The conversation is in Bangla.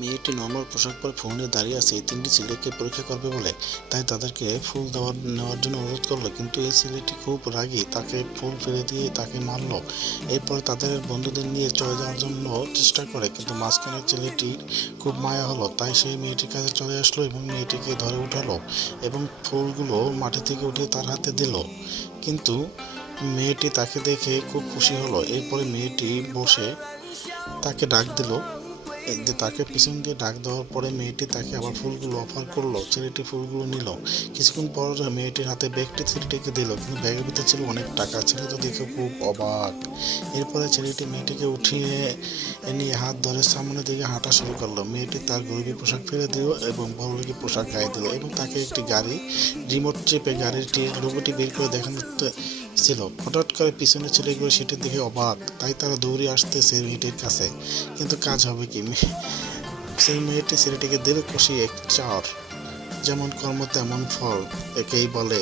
মেয়েটি নর্মাল পোশাক পরে ফোনে দাঁড়িয়ে আছে এই তিনটি ছেলেকে পরীক্ষা করবে বলে, তাই তাদেরকে ফুল নেওয়ার জন্য অনুরোধ করলো। কিন্তু এই ছেলেটি খুব রাগী, তাকে ফুল ফেলে দিয়ে তাকে মারলো। এরপরে তাদের বন্ধুদের নিয়ে চলে যাওয়ার জন্য চেষ্টা করে, কিন্তু মাঝখানের ছেলেটির খুব মায়া হলো, তাই সেই মেয়েটির কাছে চলে আসলো এবং মেয়েটিকে ধরে উঠালো এবং ফুলগুলো মাটি থেকে উঠিয়ে তার হাতে দিল। কিন্তু মেয়েটি তাকে দেখে খুব খুশি হলো। এরপরে মেয়েটি বসে তাকে ডাক দিল। তাকে পিছন দিয়ে ডাক দেওয়ার পরে মেয়েটি তাকে আবার ফুলগুলো অফার করলো। ছেলেটি ফুলগুলো নিল। কিছুক্ষণ পর মেয়েটির হাতে ব্যাগটি ছেলেটিকে দিল, কিন্তু ব্যাগের ভিতরে ছিল অনেক টাকা। ছেলে তো দেখে খুব অবাক। এরপরে ছেলেটি মেয়েটিকে উঠিয়ে নিয়ে হাত ধরে সামনের দিকে হাঁটা শুরু করলো। মেয়েটি তার গরিবী পোশাক ফেলে দিল এবং বড়লোকি পোশাক গায়ে দিল এবং তাকে একটি গাড়ি রিমোট চেপে গাড়িটির লোগোটি বের করে দেখানো ছিল। হঠাৎ করে পিছনের ছেলেগুলো সেটির দিকে অবাক, তাই তারা দৌড়ে আসতেছে মেয়েটির কাছে। কিন্তু কাজ হবে কি? সেই মেয়েটি ছেলেটিকে দিল কষিয়ে একটি চড়। যেমন কর্ম তেমন ফল, একেই বলে